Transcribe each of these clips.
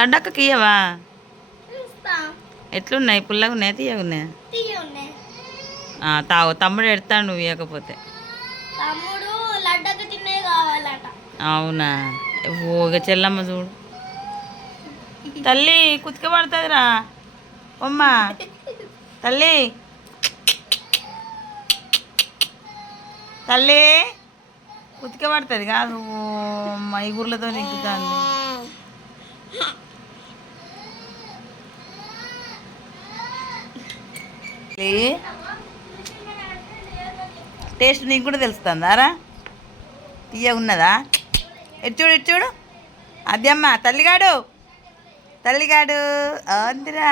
లడ్డక్కకి ఇయ్యవా ఎట్లున్నాయి? పుల్లగా ఉన్నాయా? తీయగా ఉన్నాయా? తావు తమ్ముడు ఎడతాడు నువ్వు ఇవ్వకపోతే అవునా? ఓగ చెల్లమ్మ చూడు. తల్లి కుతిక పడుతుందిరా. అమ్మ. తల్లి. తల్లి కుతిక పడుతుంది. కాదు ఓ అమ్మ ఇగుర్లతో నింపుతాను టేస్ట్ నీకు కూడా తెలుస్తుందారా తీయ ఉన్నదా? ఎటు చూడు ఎటు చూడు. అద్దెమ్మ తల్లిగాడు. తల్లిగాడు అందిరా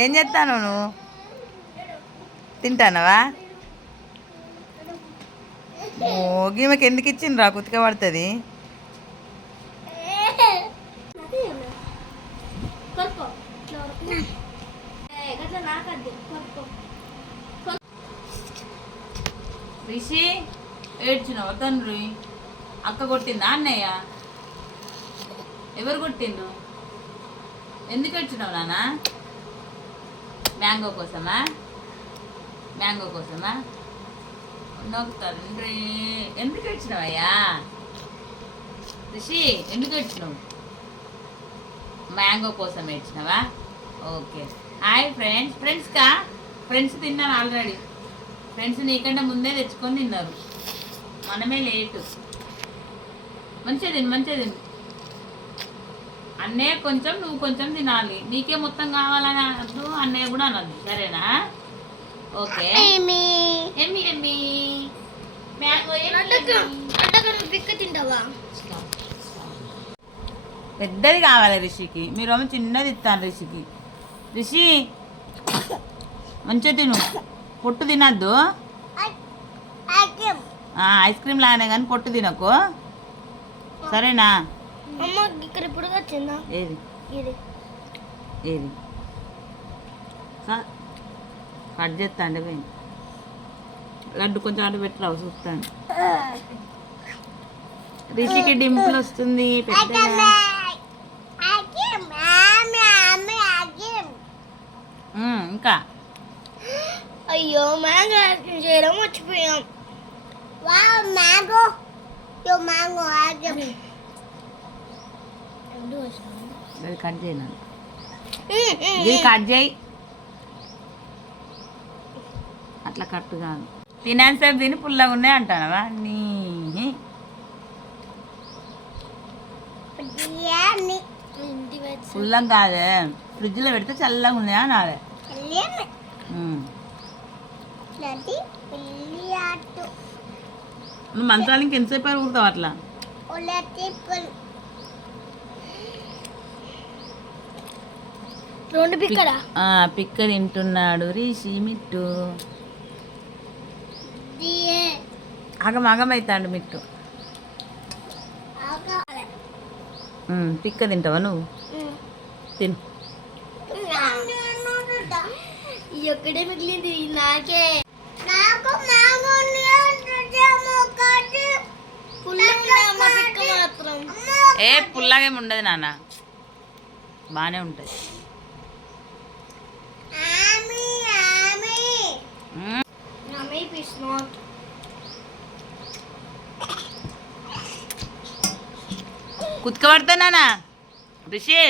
ఏం చేస్తాను నువ్వు? తింటానవా? ఓ గీమకి ఎందుకు ఇచ్చిండ్రా కుతిక పడుతుంది. రిషి ఏడ్చినావు తండ్రి? అక్క కొట్టిందా అన్నయ్య? ఎవరు కొట్టిండు ఎందుకు ఏడ్చినావు నాన్న? మ్యాంగో కోసమా? మ్యాంగో కోసమా? నాకు తండ్రి ఎందుకు ఏడ్చినావయ్యా? రిషి ఎందుకు ఏడ్చినావు? మ్యాంగో కోసం ఏడ్చినావా? ఓకే. Hi friends. ఫ్రెండ్స్కా? ఫ్రెండ్స్ తిన్నాను ఆల్రెడీ? ఫ్రెండ్స్ నీకంటే ముందే తెచ్చుకొని తిన్నారు. మనమే లేటు. మంచిగా తిను మంచిగా తిను. అన్నయ్య కొంచెం నువ్వు కొంచెం తినాలి. నీకే మొత్తం కావాలని అనద్దు అన్నయ్య కూడా అనద్దు సరేనా? ఓకే. ఎమ్మి ఎమ్మి పెద్దది కావాలి రిషికి. మీరు చిన్నది ఇస్తాను రిషికి. రిషి మంచిగా తిను. పొట్టు తినద్దు. ఐస్ క్రీమ్ లాగానే కానీ పొట్టు తినకు. సరేనా? అమ్మ ఇక్కడ ఇప్పుడు వచ్చిందా ఏది? కట్ చేస్తా అండి పోయి లడ్డు కొంచెం అటు పెట్టరావు చూస్తాను. రిషికి డింపుల్ వస్తుంది పెద్దగా ఉమ్, ఇంకా అయ్యో మ్యాంగో ఐస్ క్రీమ్ చేయడం మర్చిపోయాం. Wow mango. Yo mango cut చేయను ఇది కట్ చేయి. అట్లా కట్ కాదు. తినాను సేపు తిని పుల్లగా ఉన్నాయి అంటానవా? నీ పుల్లం కాదే. ఫ్రిడ్జ్లో పెడితే చల్లగా ఉన్నాయి అనాలి ఉమ్. నువ్వు మంచాలకి ఎంతసేపు ఊరుతావు అట్లా? రెండు పిక్కడా ఆ, పిక్క తింటున్నాడు రిషి మిట్టు. ఆగం ఆగమవుతాడు మిట్టు. పిక్క తింటావా నువ్వు? తిను. ఒక్కడే మిగిలింది నాకే నాకు మ్యాంగో పిక్క మాత్రం ఏ పుల్లగా ఉండదు నాన్న. బాగానే ఉంటుంది. కుతిక నాన్న. రిషి.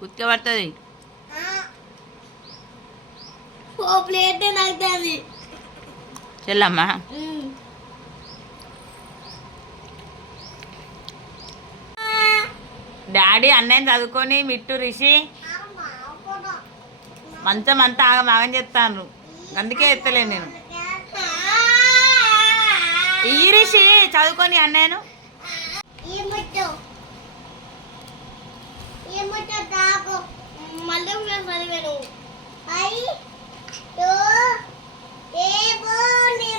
కుతిక పడుతుంది ఓ ప్లేట్ నాకు చెల్లమ్మా? డాడీ అన్నయ్య చదువుకొని మిట్టు రిషి. మంచం అంతా ఆగం ఆగం చెప్తాను అందుకే ఎత్తలేను నేను. ఈ రిషి చదువుకొని అన్నయ్యను. మళ్ళీ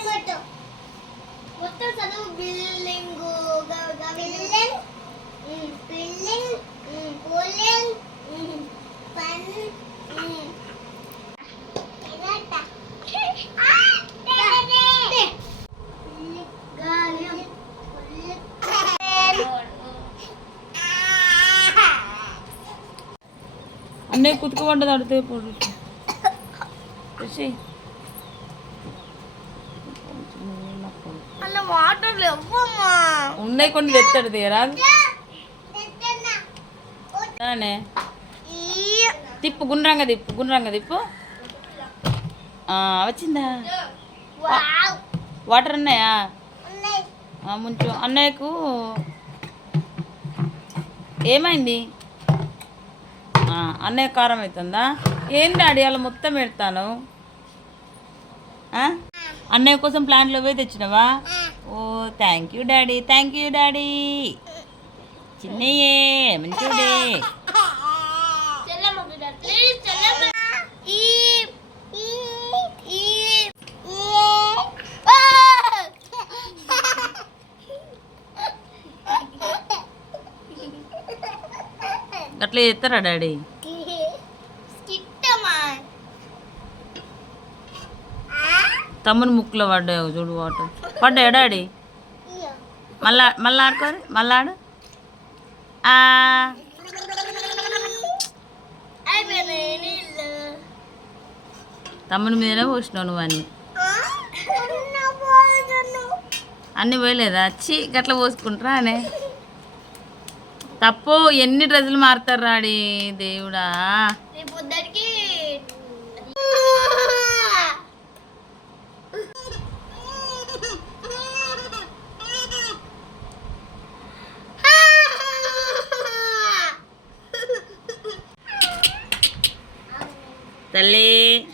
చదివాను మొత్తం చదువు బిల్డింగ్ బిల్డింగ్ బిల్డింగ్ కూలింగ్ పన్ అన్నయ్య కుతుకు వంట తడితే పొడి అన్న వాటర్ లేవమ్మా ఉన్నాయి కొన్ని తెస్తాడు తీరా తిప్పు గుండ్రంగా తిప్పు గుండ్రంగా తిప్పు. వచ్చిందా? వాటర్ ఉన్నాయా? ముంచు. అన్నయ్యకు ఏమైంది? అన్నయ్య కారం అవుతుందా ఏం డాడీ అలా మొత్తం పెడతాను? అన్నయ్య కోసం ప్లాంట్లో పోయి తెచ్చినవా? ఓ thank you daddy thank you daddy చిన్నయ్యే మంచోడే. అట్లా చేస్తారా డాడీ తమ్ముని ముక్కులో పడ్డావు చూడు వాటర్. పడ్డాయా డాడీ మళ్ళా మళ్ళా ఆడుకోరు? మళ్ళా ఆడు. ఆ, తమ్ముని మీదనే పోసినావు నువ్వు అన్ని. అన్ని పోయలేదా? వచ్చి గట్ల పోసుకుంటారా అనే. తప్పు ఎన్ని డ్రెస్సులు మారుతారు రాడి దేవుడా? తల్లి.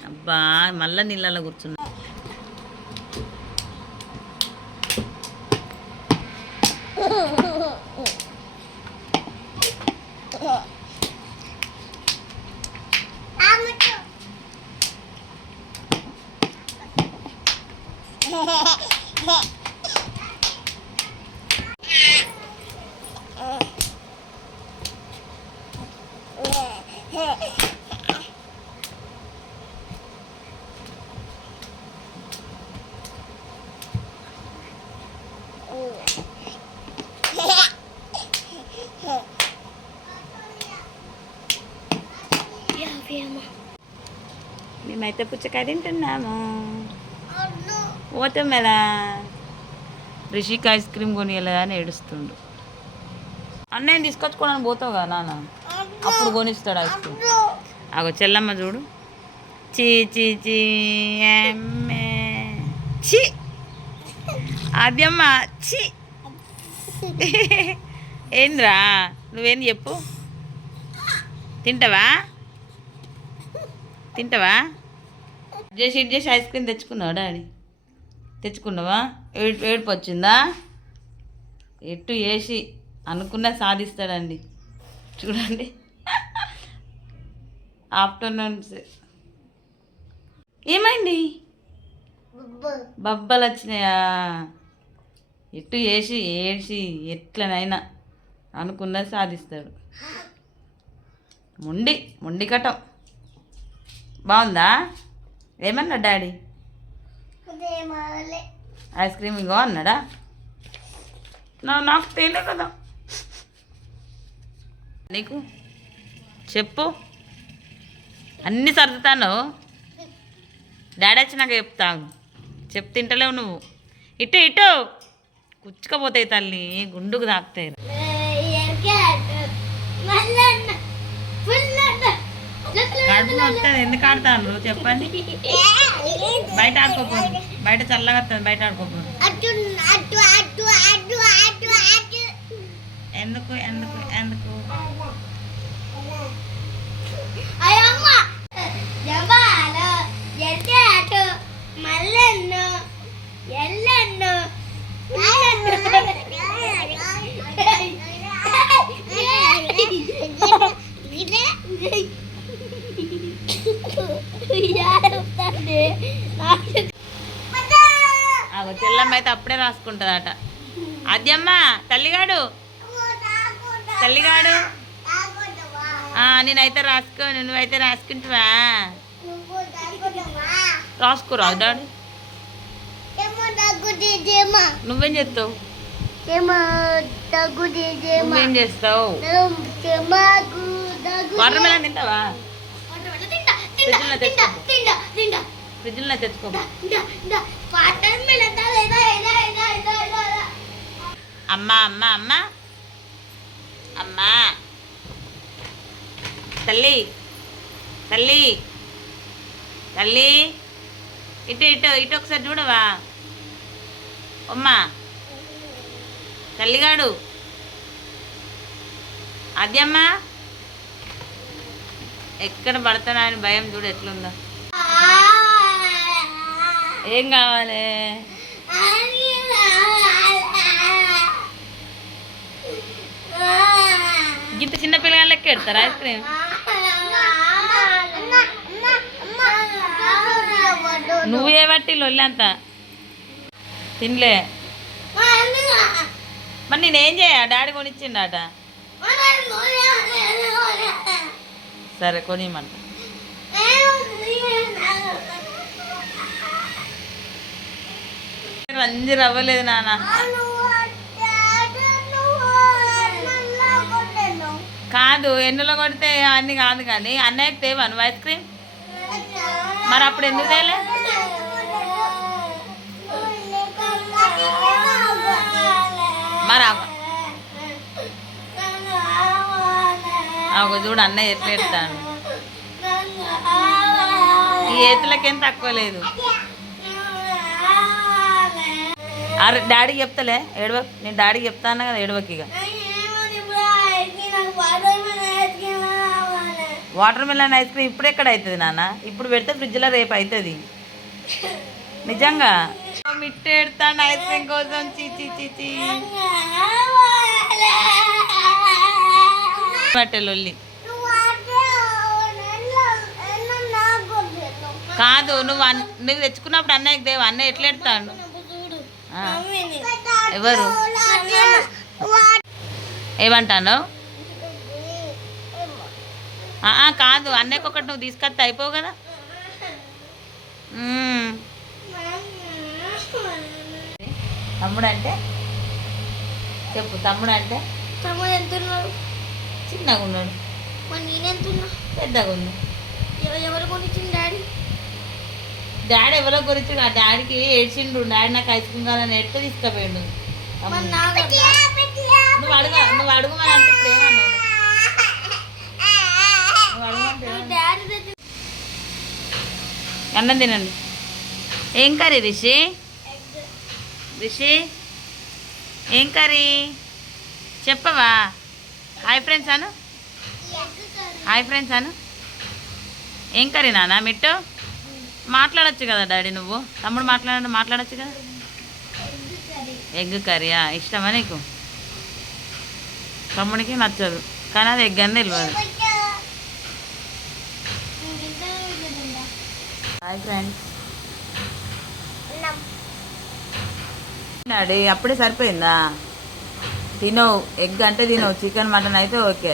అబ్బా మళ్ళీ నీళ్ళలో కూర్చున్నా. మేమైతే పుచ్చకాయ తింటున్నాము. పోతాం కదా రిషిక్ ఐస్ క్రీమ్ కొనియలేదా అని ఏడుస్తుండు. అన్నయ్య తీసుకొచ్చుకోవడానికి పోతావు కదా నాన్న? అప్పుడు కొనిస్తాడు ఐస్ క్రీమ్. అగో చెల్లమ్మ చూడు. చీ చీ చీ. చీ. అదమ్మ చీ. ఏంద్రా? నువ్వేంది చెప్పు. తింటావా? తింటావా? చేసి ఇటు చేసి ఐస్ క్రీమ్ తెచ్చుకున్నావా డాడీ? తెచ్చుకున్నావా? ఏడు ఏడుపు వచ్చిందా ఎట్టు వేసి అనుకున్నా సాధిస్తాడండి. చూడండి. ఆఫ్టర్నూన్స్ ఏమైంది? బబ్బలు. వచ్చినాయా? ఎట్టు వేసి ఏడ్చి ఎట్లనైనా అనుకున్నది సాధిస్తాడు. మొండి మొండి కటం. బాగుందా? ఏమన్నా డాడీ? ఐస్ క్రీమ్ ఇంకో అన్నాడా? నా నాకు తెలియదు కదా. నీకు? చెప్పు. అన్నీ సర్దుతాను డాడీ వచ్చినాక చెప్తాను చెప్తే తింటలేవు నువ్వు. ఇటు ఇటు. కుచ్చుకపోతాయి తల్లి గుండుకు తాకుతాయి. కడుపు వస్తుంది. ఎందుకు ఆడతాను చెప్పండి. బయట ఆడుకోపోదు బయట చల్లగా వస్తుంది. బయట ఆడుకోపోదు అటు ఎందుకు ఎందుకు ఎందుకు? మల్లెన్ను ఎల్లెన్ను చెల్లమ్మ అయితే అప్పుడే రాసుకుంటుందట. అద్యమ్మ తల్లిగాడు? తల్లిగాడు? ఆ, నేనైతే రాసుకో నువ్వైతే రాసుకుంటావా? రాసుకోరాదు డాడీ నువ్వేం చేస్తావు? నువ్వేం చేస్తావు? వాటర్ మెలన్ తింటావా? ఫ్రిడ్జ్లో తెచ్చుకో అమ్మ అమ్మ అమ్మ. అమ్మ. తల్లి తల్లి తల్లి. ఇటు ఇటు ఇటు ఒకసారి చూడవా? అమ్మా. తల్లిగాడు. అదమ్మా ఎక్కడ పడతానా అని భయం చూడు ఎట్లుందో. ఏం కావాలి? ఇంత చిన్న పిల్లగాళ్ళకి ఎడతారు ఐస్ క్రీమ్? నువ్వు ఏ బట్టి లొల్లంతా తినలే. మరి నేనేం చేయ? డాడీ కొనిచ్చిండట. సరే కొనియమంట. రంజి రవ్వలేదు నాన్న కాదు ఎన్నులో కొడితే అన్ని కాదు కానీ అన్నయ్యకి తేవా నువ్వు ఐస్ క్రీమ్? మరి అప్పుడు ఎందుకు తేలే? మరి ఒక చూడు అన్నయ్య ఎట్లా ఎడతాను ఈ ఏతులకేం తక్కువ లేదు. అరే డాడీకి చెప్తలే ఏడవ నేను డాడీకి చెప్తాను కదా ఏడవకి ఇక. వాటర్ మిలన్ ఐస్ క్రీమ్ ఇప్పుడు ఎక్కడ అవుతుంది నాన్న? ఇప్పుడు పెడితే ఫ్రిడ్జ్లో రేపు అవుతుంది నిజంగా? మిట్టెడతాను ఐస్ క్రీమ్ కోసం. చీచి చీచి చీ కాదు నువ్వు నువ్వు తెచ్చుకున్నప్పుడు అన్నయ్యకి దేవు అన్నయ్య ఎట్లా ఎడతాడు? ఎవరు? ఏమంటాను? కాదు అన్నయ్యకి ఒకటి నువ్వు తీసుకొస్తే అయిపోవు కదా? మ్మ్. తమ్ముడు అంటే చెప్పు తమ్ముడు అంటే తమ్ముడు ఎంత ఉన్నాడు చిన్నగా ఉన్నాడు మరి నేనెంతున్నా? పెద్దగా ఉంది ఎవరు కొనిచ్చిన డాడీ? డాడీ ఎవరో గురించి? ఆ డాడీకి ఏడ్చిండు. డాడీ నాకు ఐస్ క్రీమ్ కావాలని ఎట్లా తీసుకుపోయిండు? నువ్వు అడుగు నువ్వు అడుగుమని అంటే ఇప్పుడు ఏమన్నావు? అన్నం తినండి. ఏం కర్రీ రిషి? రిషి? ఏం కర్రీ? చెప్పవా? హాయ్ ఫ్రెండ్స్ అను. హాయ్ ఫ్రెండ్స్ అను. ఏం కర్రీ నాన్న మిట్టు? మాట్లాడొచ్చు కదా డాడీ నువ్వు? తమ్ముడు మాట్లాడ మాట్లాడచ్చు కదా? ఎగ్ కర్రీయా ఇష్టమా నీకు? తమ్ముడికి నచ్చదు కానీ అది ఎగ్ అని తెలియదు హాయ్ ఫ్రెండ్స్. డాడీ అప్పుడే సరిపోయిందా? తినవు ఎగ్ అంటే తినవు చికెన్ మటన్ అయితే ఓకే.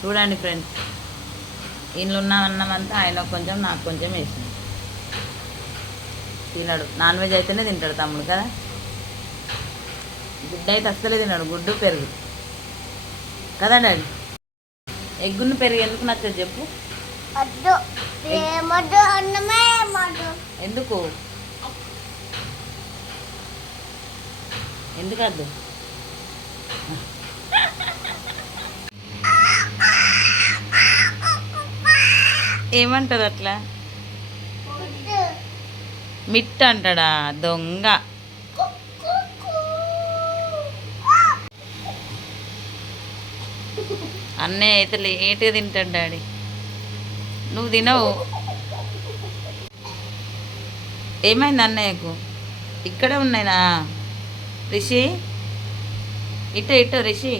చూడండి ఫ్రెండ్స్. ఇంట్లో ఉన్న అన్నం అంతా ఆయన కొంచెం నాకు కొంచెం వేసింది. తినడు. నాన్ వెజ్ అయితేనే తింటాడు తమ్ముడు కదా? గుడ్డు అయితే అస్సలే తినడు. గుడ్డు పెరుగు. కదా డాడీ ఎగ్గును పెరుగు ఎందుకు నచ్చదు చెప్పు? ఎందుకు? ఎందుకు ఏమంటది అట్లా? మిట్ అంటాడా? దొంగ. అన్నయ్య అయితే లేట్గా తింటాడు డాడీ. నువ్వు తినవు? ఏమైంది అన్నయ్యకు? ఇక్కడే ఉన్నాయినా? రిషి? ఇటు ఇటు రిషి.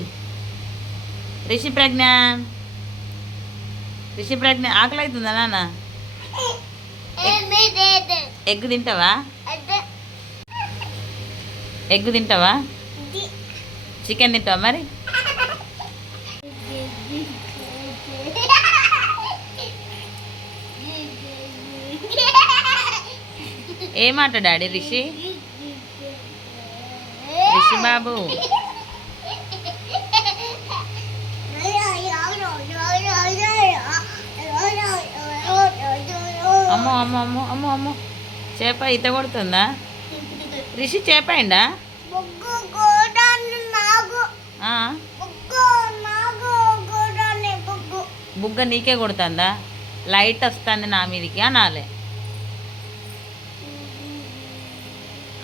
రిషి ప్రజ్ఞ. రిషి ప్రజ్ఞ ఆకలి అవుతుందా నాన్న? ఎగ్ తింటావా? ఎగ్ తింటావా? చికెన్ తింటావా మరి? ఏమాట డాడీ రిషి? రిషి బాబు. అమ్మో అమ్మో అమ్మో అమ్మో అమ్మో. చేప ఈత కొడుతుందా? రిషి గోడాన్ని బొగ్గు బుగ్గ నీకే కొడుతుందా? లైట్ వస్తుంది నా మీదికి అనాలే.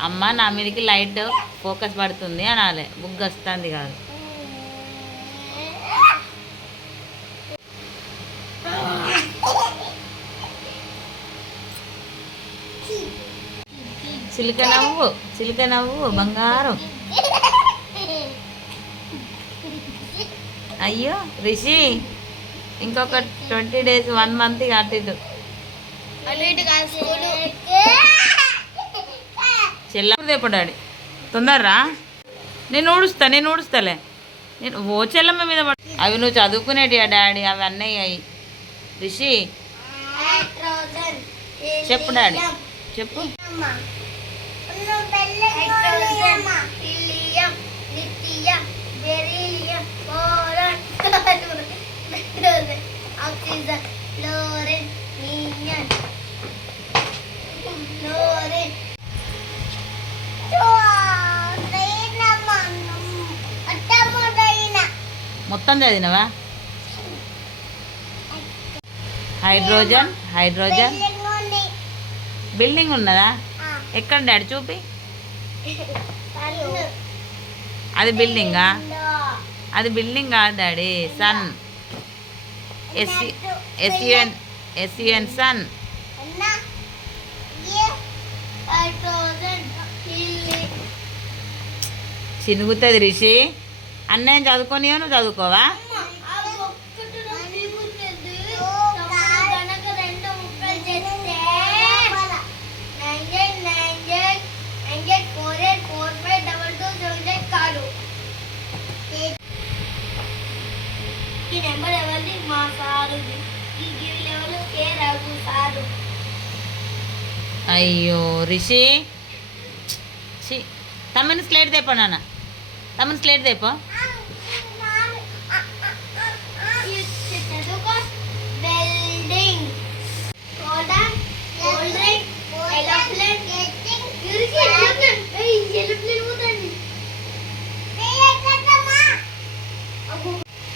అమ్మ నా మీదకి లైట్ ఫోకస్ పడుతుంది అనాలే. బుగ్గ వస్తుంది కాదు. చిలుక నవ్వు చిలుక నవ్వు బంగారం. అయ్యో రిషి ఇంకొక ట్వంటీ డేస్ వన్ మంత్ అటు ఇటు. చెల్లమ్మ డాడీ. తొందరరా? నేను ఊడుస్తా నేను ఊడుస్తాలే. నేను ఓ చెల్లమ్మ మీద అవి నువ్వు చదువుకునేటి డాడీ అవి అన్నయ్య అయి రిషి చెప్పు డాడీ. చెప్పు. Hydrogen helium lithium beryllium boron nitrogen oxygen fluorine neon fluorine మొత్తం చదివినవా? హైడ్రోజన్ హైడ్రోజన్ బిల్డింగ్ ఉన్నదా? ఎక్కడ డాడీ చూపి. అది బిల్డింగా అది బిల్డింగ్ కాదు daddy sun S C S U N S U N sun చినుగుతుంది Rishi. అన్నయ్య చదువుకొని నువ్వు చదువుకోవా? అయ్యో రిషి. షి తమ్మని స్లేట్ తెప్ప నాన్న. తమ్మని స్లేట్ తెప్ప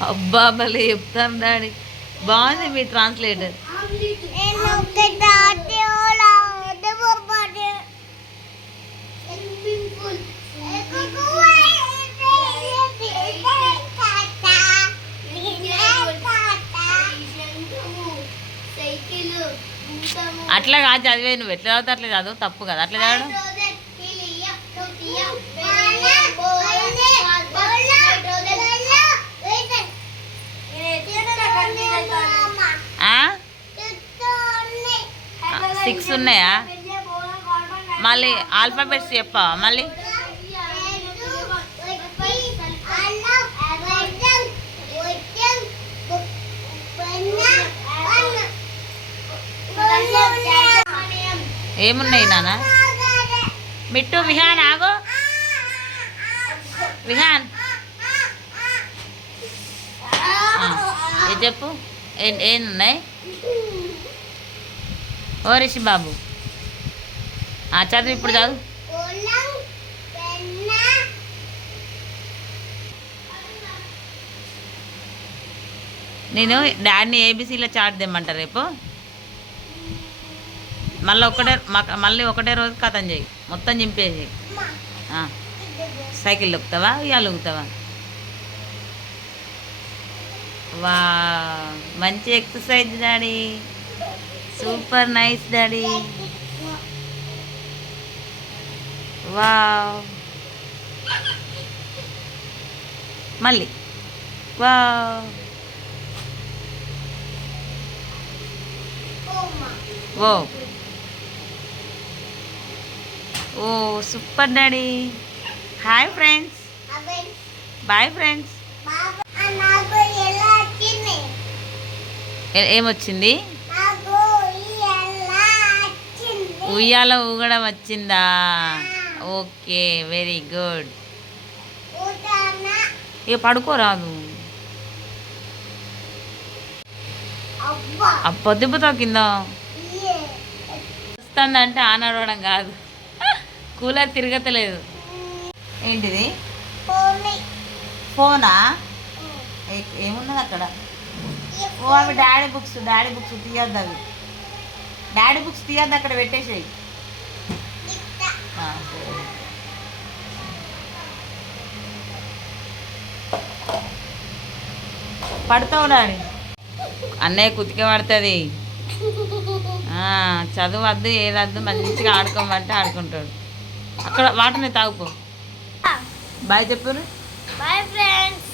అబ్బా భలే చెప్తాను డాడీ. బాగుంది మీ ట్రాన్స్లేటర్ అట్లా కాదు చదివే నువ్వు ఎట్లా చదువుతా అట్లా చదువు తప్పు కదా అట్లా చదవడం? సిక్స్ ఉన్నాయా? మళ్ళీ ఆల్ఫాబెట్స్ చెప్పావా మళ్ళీ? ఏమున్నాయి నాన్న మిట్టు విహాన్ ఆగు. విహాన్ ఏ చెప్పు? ఏ ఏం ఉన్నాయి ఓ రిషి బాబు. ఆ, చదువు ఇప్పుడు చదువు. నేను డాడీని ఏబీసీలో చాట్ తెమ్మంటా రేపు. మళ్ళీ ఒకటే మళ్ళీ ఒకటే రోజు కథం చేయి మొత్తం చింపేసి. సైకిల్ ఉక్కుతావా ఇవాళ ఉక్కుతావా వా మంచి exercise daddy. Super nice daddy. వా మళ్ళీ. వా ఓ. ఓ super daddy. Hi friends. Bye friends. ఏమొచ్చింది? ఉయ్యాల ఊగడం వచ్చిందా? Okay very good. ఇక పడుకోరాదు అబ్బా. ఆ పొద్దుపుతో కింద. ఇయే నడుస్తుందంటే ఆ నడవడం కాదు. కూలర్ తిరగతలేదు. ఏంటిది? ఫోనా? ఏ- ఏమున్నది అక్కడ? ఓ అవి డాడీ బుక్స్ డాడీ బుక్స్ తీయద్దు అవి. డాడీ బుక్స్ తీయద్దు అక్కడ పెట్టేసేయి. పడతావు డాడీ. అన్నయ్య కుతికే పడుతుంది. చదువు వద్దు ఏదద్దు మంచిగా ఆడుకోమంటే ఆడుకుంటాడు. అక్కడ వాటర్ని తాగుపో. బాయ్ చెప్పు. Bye friends.